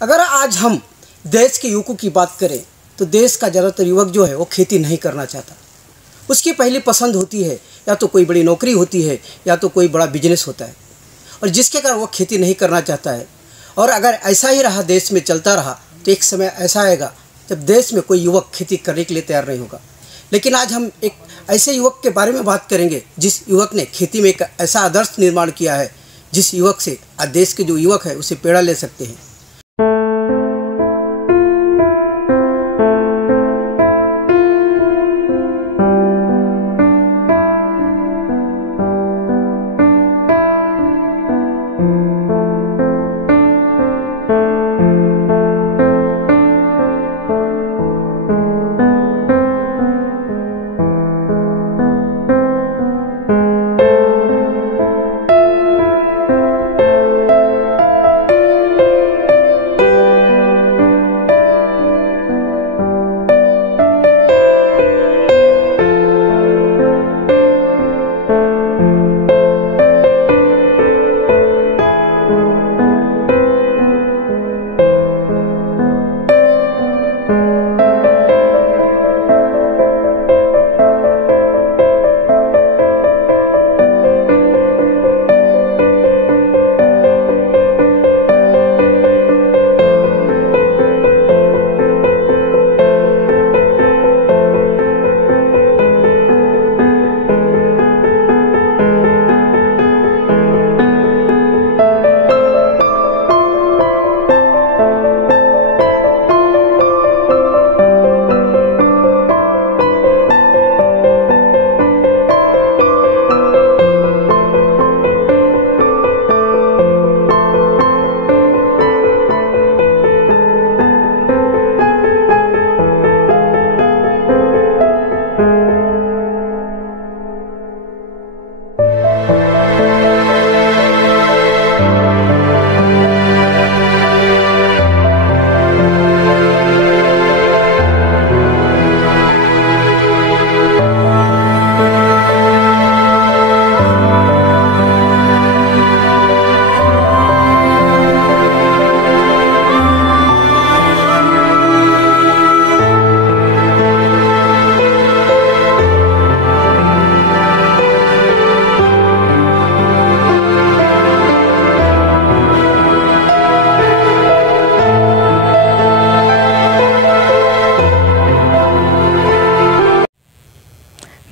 अगर आज हम देश के युवकों की बात करें तो देश का ज़्यादातर युवक जो है वो खेती नहीं करना चाहता। उसकी पहली पसंद होती है या तो कोई बड़ी नौकरी होती है या तो कोई बड़ा बिजनेस होता है, और जिसके कारण वो खेती नहीं करना चाहता है। और अगर ऐसा ही रहा, देश में चलता रहा, तो एक समय ऐसा आएगा जब देश में कोई युवक खेती करने के लिए तैयार नहीं होगा। लेकिन आज हम एक ऐसे युवक के बारे में बात करेंगे जिस युवक ने खेती में एक ऐसा आदर्श निर्माण किया है, जिस युवक से आज देश के जो युवक है उसे प्रेरणा ले सकते हैं।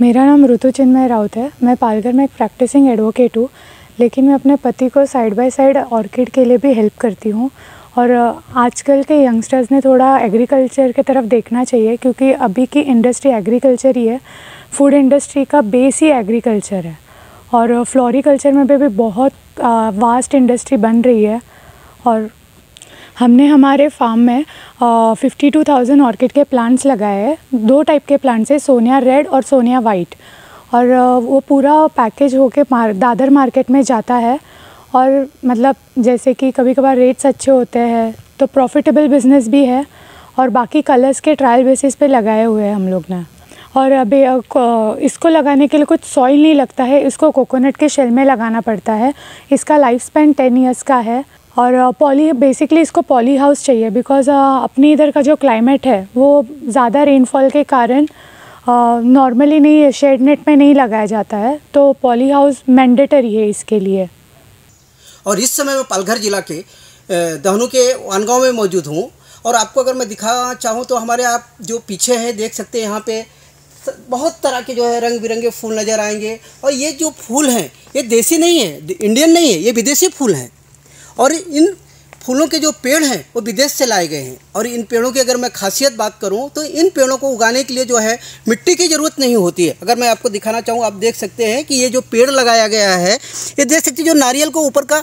मेरा नाम ऋतु चिन्मय राउत है। मैं पालघर में एक प्रैक्टिसिंग एडवोकेट हूँ, लेकिन मैं अपने पति को साइड बाय साइड ऑर्किड के लिए भी हेल्प करती हूँ। और आजकल के यंगस्टर्स ने थोड़ा एग्रीकल्चर की तरफ देखना चाहिए, क्योंकि अभी की इंडस्ट्री एग्रीकल्चर ही है। फूड इंडस्ट्री का बेस ही एग्रीकल्चर है, और फ्लोरिकल्चर में भी बहुत वास्ट इंडस्ट्री बन रही है। और हमने हमारे फार्म में 52,000 ऑर्किड के प्लांट्स लगाए हैं। 2 टाइप के प्लांट्स हैं, सोनिया रेड और सोनिया वाइट। और वो पूरा पैकेज होके दादर मार्केट में जाता है। और मतलब जैसे कि कभी कभार रेट्स अच्छे होते हैं तो प्रॉफिटेबल बिज़नेस भी है। और बाकी कलर्स के ट्रायल बेसिस पे लगाए हुए हैं हम लोग ने। और अभी इसको लगाने के लिए कुछ सॉइल नहीं लगता है, इसको कोकोनट के शेल में लगाना पड़ता है। इसका लाइफ स्पैन 10 ईयर्स का है। और बेसिकली इसको पॉली हाउस चाहिए, बिकॉज़ अपने इधर का जो क्लाइमेट है वो ज़्यादा रेनफॉल के कारण नॉर्मली नहीं, शेड नेट में नहीं लगाया जाता है, तो पॉली हाउस मैंडेटरी है इसके लिए। और इस समय मैं पालघर जिला के दहनु के वानगांव में मौजूद हूँ। और आपको अगर मैं दिखाना चाहूँ तो हमारे आप जो पीछे हैं देख सकते हैं, यहाँ पे बहुत तरह के जो है रंग बिरंगे फूल नज़र आएंगे। और ये जो फूल हैं ये देसी नहीं है, इंडियन नहीं है, ये विदेशी फूल हैं। और इन फूलों के जो पेड़ हैं वो विदेश से लाए गए हैं। और इन पेड़ों की अगर मैं खासियत बात करूं तो इन पेड़ों को उगाने के लिए जो है मिट्टी की ज़रूरत नहीं होती है। अगर मैं आपको दिखाना चाहूँ, आप देख सकते हैं कि ये जो पेड़ लगाया गया है, ये देख सकते हैं जो नारियल को ऊपर का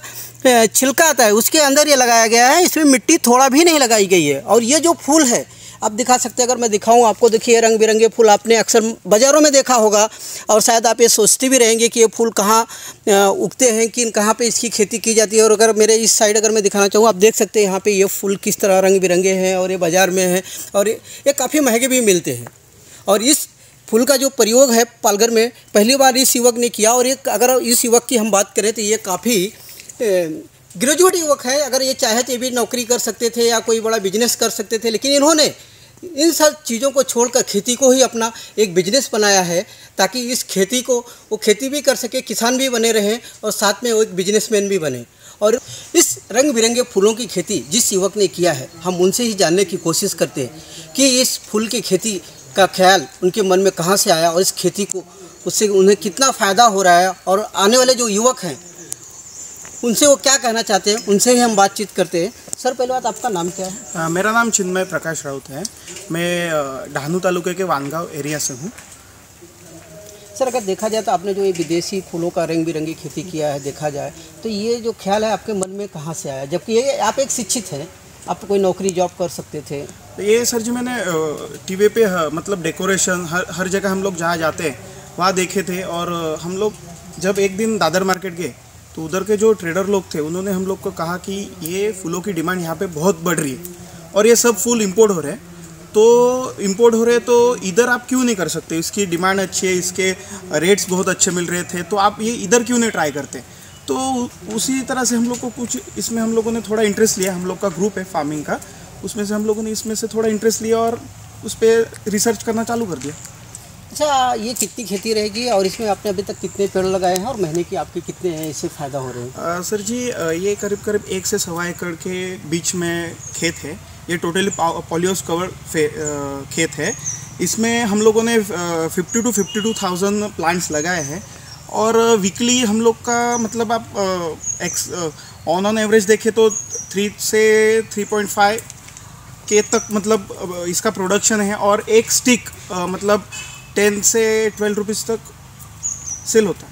छिलका आता है उसके अंदर ये लगाया गया है। इसमें मिट्टी थोड़ा भी नहीं लगाई गई है। और ये जो फूल है आप दिखा सकते हैं, अगर मैं दिखाऊं आपको, देखिए रंग बिरंगे फूल आपने अक्सर बाज़ारों में देखा होगा। और शायद आप ये सोचते भी रहेंगे कि ये फूल कहाँ उगते हैं, कि कहाँ पे इसकी खेती की जाती है। और अगर मेरे इस साइड अगर मैं दिखाना चाहूँ, आप देख सकते हैं यहाँ पे ये फूल किस तरह रंग बिरंगे हैं और ये बाज़ार में हैं और ये काफ़ी महंगे भी मिलते हैं। और इस फूल का जो प्रयोग है पालघर में पहली बार इस युवक ने किया। और एक अगर इस युवक की हम बात करें तो ये काफ़ी ग्रेजुएट युवक हैं, अगर ये चाहे तो ये भी नौकरी कर सकते थे या कोई बड़ा बिजनेस कर सकते थे, लेकिन इन्होंने इन सब चीज़ों को छोड़कर खेती को ही अपना एक बिजनेस बनाया है, ताकि इस खेती को वो खेती भी कर सके, किसान भी बने रहें और साथ में वो एक बिजनेसमैन भी बने। और इस रंग बिरंगे फूलों की खेती जिस युवक ने किया है, हम उनसे ही जानने की कोशिश करते हैं कि इस फूल की खेती का ख्याल उनके मन में कहाँ से आया और इस खेती को उससे उन्हें कितना फ़ायदा हो रहा है, और आने वाले जो युवक हैं उनसे वो क्या कहना चाहते हैं, उनसे ही हम बातचीत करते हैं। सर, पहले बात, आपका नाम क्या है? मेरा नाम चिन्मय प्रकाश राउत है। मैं डहानू तालुके के वानगांव एरिया से हूँ। सर, अगर देखा जाए तो आपने जो ये विदेशी फूलों का रंग बिरंगी खेती किया है, देखा जाए तो ये जो ख्याल है आपके मन में कहाँ से आया, जबकि ये आप एक शिक्षित हैं, आप कोई नौकरी जॉब कर सकते थे? तो ये सर जी, मैंने टीवी पे मतलब डेकोरेशन हर जगह हम लोग जहाँ जाते हैं वहाँ देखे थे। और हम लोग जब एक दिन दादर मार्केट गए तो उधर के जो ट्रेडर लोग थे उन्होंने हम लोग को कहा कि ये फूलों की डिमांड यहाँ पे बहुत बढ़ रही है और ये सब फूल इंपोर्ट हो रहे हैं, तो इधर आप क्यों नहीं कर सकते, इसकी डिमांड अच्छी है, इसके रेट्स बहुत अच्छे मिल रहे थे, तो आप ये इधर क्यों नहीं ट्राई करते। तो उसी तरह से हम लोग को कुछ इसमें हम लोगों ने थोड़ा इंटरेस्ट लिया। हम लोग का ग्रुप है फार्मिंग का, उसमें से हम लोगों ने इसमें से थोड़ा इंटरेस्ट लिया और उस पर रिसर्च करना चालू कर दिया। अच्छा, ये कितनी खेती रहेगी और इसमें आपने अभी तक कितने पेड़ लगाए हैं और महीने की आपके कितने इससे फ़ायदा हो रहे हैं? सर जी, ये करीब 1 से सवा एकड़ के बीच में खेत है। ये टोटली पॉलियोस कवर खेत है। इसमें हम लोगों ने 50 to 52,000 प्लांट्स लगाए हैं और वीकली हम लोग का मतलब आप ऑन एवरेज देखें तो 3 से 3.5 के तक मतलब इसका प्रोडक्शन है। और एक स्टिक मतलब 10 से 12 रुपीज़ तक सेल होता है।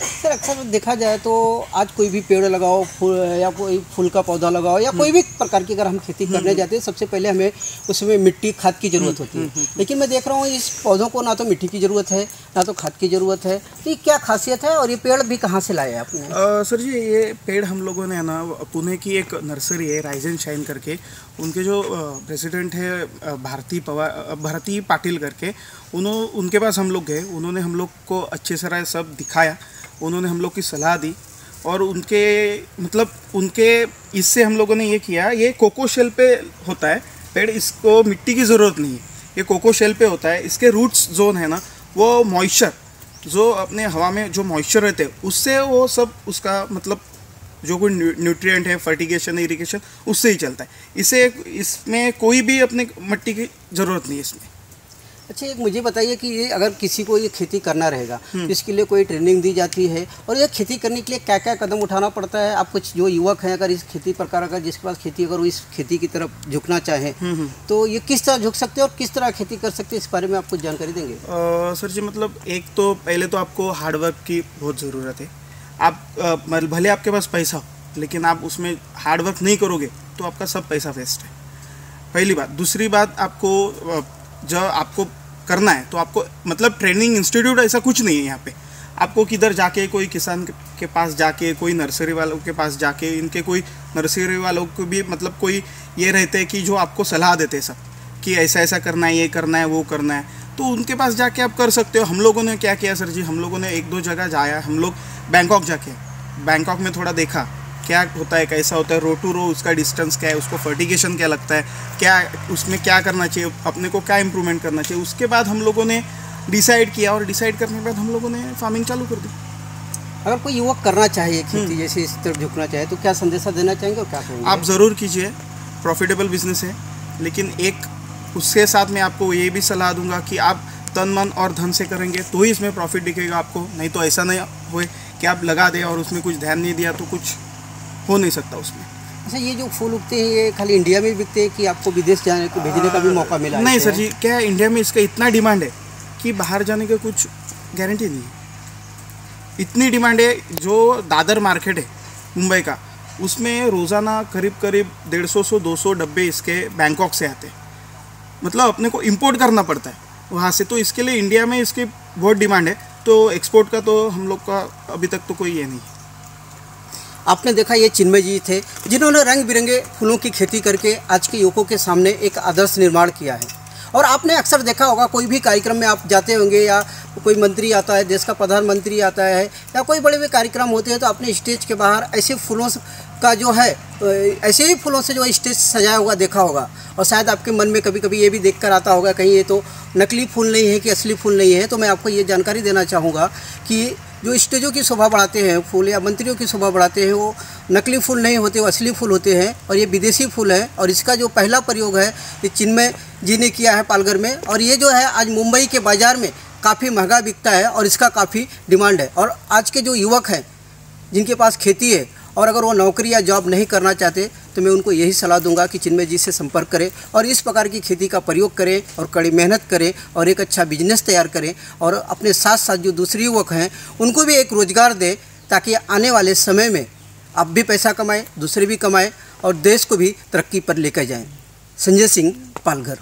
सर, अक्सर देखा जाए तो आज कोई भी पेड़ लगाओ, फूल या कोई फूल का पौधा लगाओ या कोई भी प्रकार की अगर हम खेती करने जाते हैं, सबसे पहले हमें उसमें मिट्टी खाद की ज़रूरत होती है। लेकिन मैं देख रहा हूँ इस पौधों को ना तो मिट्टी की ज़रूरत है ना तो खाद की ज़रूरत है, तो ये क्या खासियत है और ये पेड़ भी कहाँ से लाए आपने? सर जी, ये पेड़ हम लोगों ने ना पुणे की एक नर्सरी है राइज एंड शाइन करके, उनके जो प्रेसिडेंट है भारती पाटिल करके, उनके पास हम लोग गए। उन्होंने हम लोग को अच्छे से सब दिखाया, उन्होंने हम लोग की सलाह दी और उनके इससे हम लोगों ने ये किया। ये कोको शेल पे होता है पेड़, इसको मिट्टी की ज़रूरत नहीं है, ये कोको शेल पे होता है। इसके रूट्स जोन है ना, वो मॉइस्चर जो अपने हवा में जो मॉइस्चर रहते हैं उससे वो सब उसका मतलब जो कोई न्यूट्रिएंट है, फर्टिगेशन, इरिगेशन, उससे ही चलता है। इसमें कोई भी अपने मिट्टी की ज़रूरत नहीं है इसमें। अच्छा, एक मुझे बताइए कि ये अगर किसी को ये खेती करना रहेगा तो इसके लिए कोई ट्रेनिंग दी जाती है, और ये खेती करने के लिए क्या क्या कदम उठाना पड़ता है? आप कुछ जो युवक हैं अगर इस खेती प्रकार अगर जिसके पास खेती अगर वो इस खेती की तरफ झुकना चाहें तो ये किस तरह झुक सकते हैं और किस तरह खेती कर सकते हैं, इस बारे में आप कुछ जानकारी देंगे? सर जी, मतलब एक तो पहले तो आपको हार्डवर्क की बहुत ज़रूरत है। आप भले आपके पास पैसा हो लेकिन आप उसमें हार्डवर्क नहीं करोगे तो आपका सब पैसा वेस्ट है, पहली बात। दूसरी बात, आपको आपको करना है तो आपको मतलब ट्रेनिंग इंस्टीट्यूट ऐसा कुछ नहीं है यहाँ पे। आपको किधर जाके कोई किसान के पास जाके, कोई नर्सरी वालों के पास जाके, इनके कोई नर्सरी वालों को भी मतलब कोई ये रहते हैं कि जो आपको सलाह देते हैं सब कि ऐसा ऐसा करना है, ये करना है, वो करना है, तो उनके पास जाके आप कर सकते हो। हम लोगों ने क्या किया सर जी, हम लोगों ने 1-2 जगह जाया। हम लोग बैंकॉक में थोड़ा देखा क्या होता है, कैसा होता है, रो टू रो उसका डिस्टेंस क्या है, उसको फर्टिगेशन क्या लगता है, क्या उसमें क्या करना चाहिए, अपने को क्या इम्प्रूवमेंट करना चाहिए। उसके बाद हम लोगों ने डिसाइड किया और डिसाइड करने के बाद हम लोगों ने फार्मिंग चालू कर दी। अगर कोई युवक करना चाहिए खेती जैसे इस तरफ झुकना चाहे तो क्या संदेशा देना चाहेंगे और क्या कहेंगे? आप ज़रूर कीजिए, प्रॉफिटेबल बिजनेस है, लेकिन उसके साथ मैं आपको ये भी सलाह दूंगा कि आप तन मन और धन से करेंगे तो ही इसमें प्रॉफिट दिखेगा आपको। नहीं तो ऐसा नहीं होए कि आप लगा दें और उसमें कुछ ध्यान नहीं दिया तो कुछ हो नहीं सकता उसमें। अच्छा, ये जो फूल उगते हैं ये खाली इंडिया में बिकते हैं कि आपको विदेश जाने को भेजने का भी मौका मिला? नहीं सर जी, क्या है, इंडिया में इसका इतना डिमांड है कि बाहर जाने का कुछ गारंटी नहीं है। इतनी डिमांड है, जो दादर मार्केट है मुंबई का, उसमें रोज़ाना करीब 150-200 डब्बे इसके बैंकॉक से आते हैं। मतलब अपने को इंपोर्ट करना पड़ता है वहाँ से, तो इसके लिए इंडिया में इसकी बहुत डिमांड है। तो एक्सपोर्ट का तो हम लोग का अभी तक तो कोई ये नहीं है। आपने देखा ये चिन्मय जी थे जिन्होंने रंग बिरंगे फूलों की खेती करके आज के युवकों के सामने एक आदर्श निर्माण किया है। और आपने अक्सर देखा होगा कोई भी कार्यक्रम में आप जाते होंगे या कोई मंत्री आता है, देश का प्रधानमंत्री आता है या कोई बड़े बड़े कार्यक्रम होते हैं तो अपने स्टेज के बाहर ऐसे का जो है ऐसे ही फूलों से जो है स्टेज सजाया हुआ देखा होगा, और शायद आपके मन में कभी कभी ये भी देख कर आता होगा कहीं ये तो नकली फूल नहीं है कि असली फूल नहीं है। तो मैं आपको ये जानकारी देना चाहूँगा कि जो स्टेजों की शोभा बढ़ाते हैं फूल या मंत्रियों की शोभा बढ़ाते हैं वो नकली फूल नहीं होते, वो असली फूल होते हैं, और ये विदेशी फूल है। और इसका जो पहला प्रयोग है ये चिन्मय जी ने किया है पालघर में, और ये जो है आज मुंबई के बाज़ार में काफ़ी महंगा बिकता है और इसका काफ़ी डिमांड है। और आज के जो युवक हैं जिनके पास खेती है और अगर वो नौकरी या जॉब नहीं करना चाहते तो मैं उनको यही सलाह दूंगा कि चिन्मय जी से संपर्क करें और इस प्रकार की खेती का प्रयोग करें और कड़ी मेहनत करें और एक अच्छा बिजनेस तैयार करें, और अपने साथ साथ जो दूसरे युवक हैं उनको भी एक रोज़गार दें, ताकि आने वाले समय में आप भी पैसा कमाएं, दूसरे भी कमाएं और देश को भी तरक्की पर लेकर जाएं। संजय सिंह, पालघर।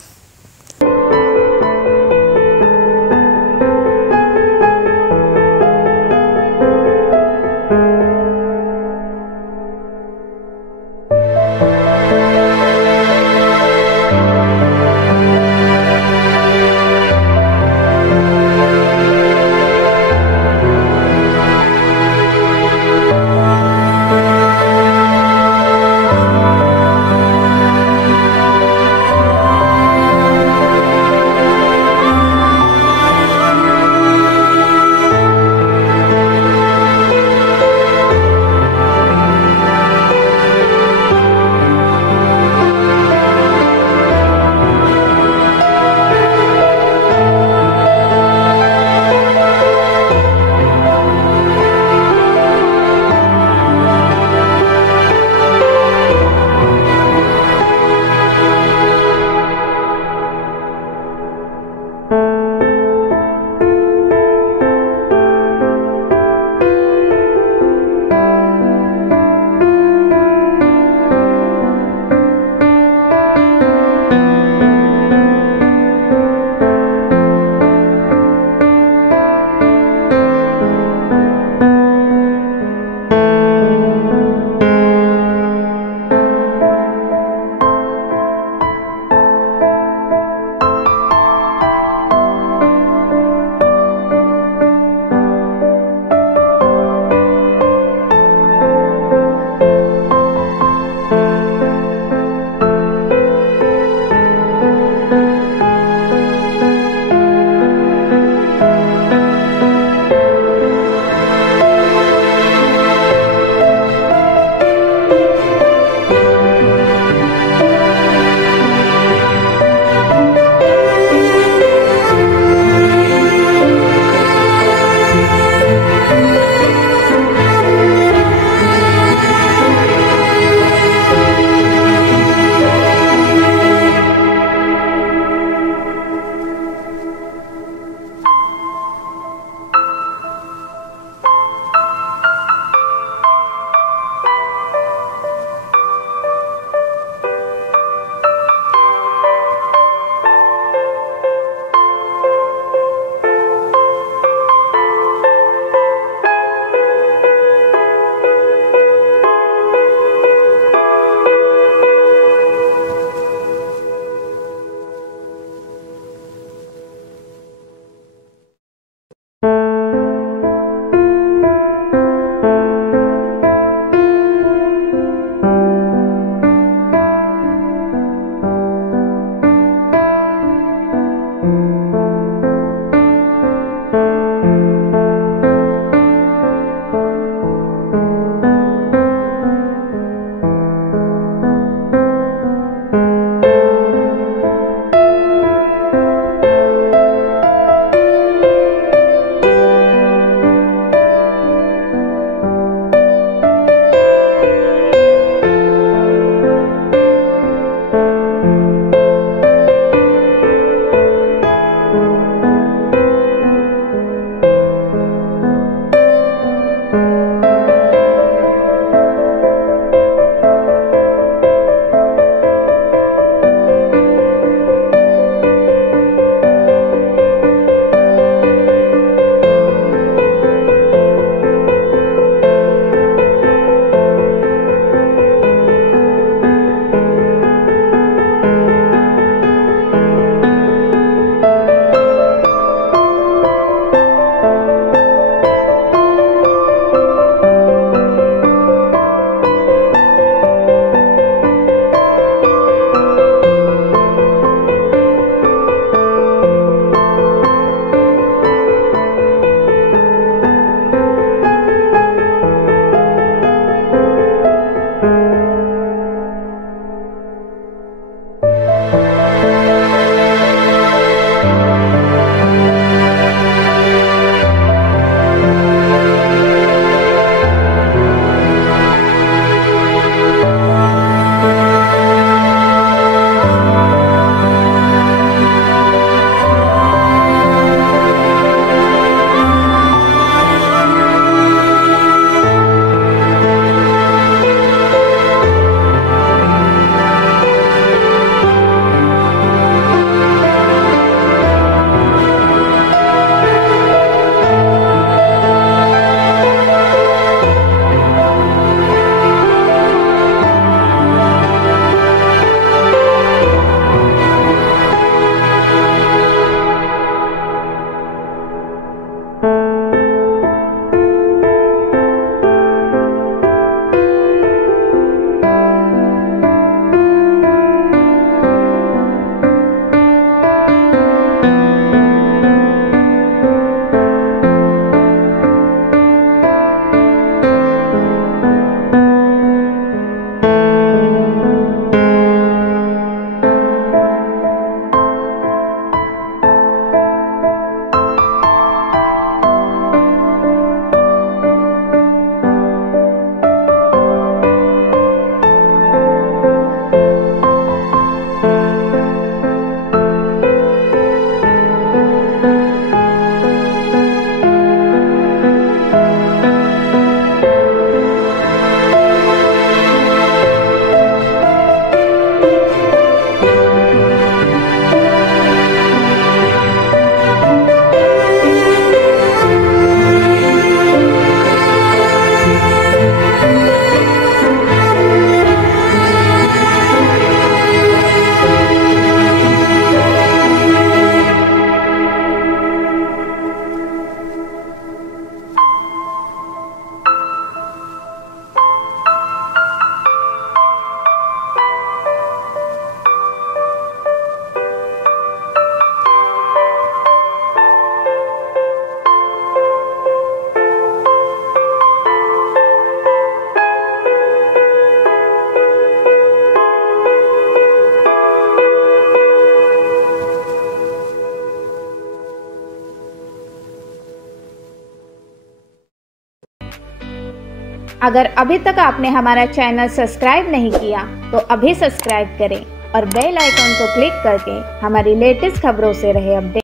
अगर अभी तक आपने हमारा चैनल सब्सक्राइब नहीं किया तो अभी सब्सक्राइब करें और बेल आइकन को क्लिक करके हमारी लेटेस्ट खबरों से रहे अपडेट।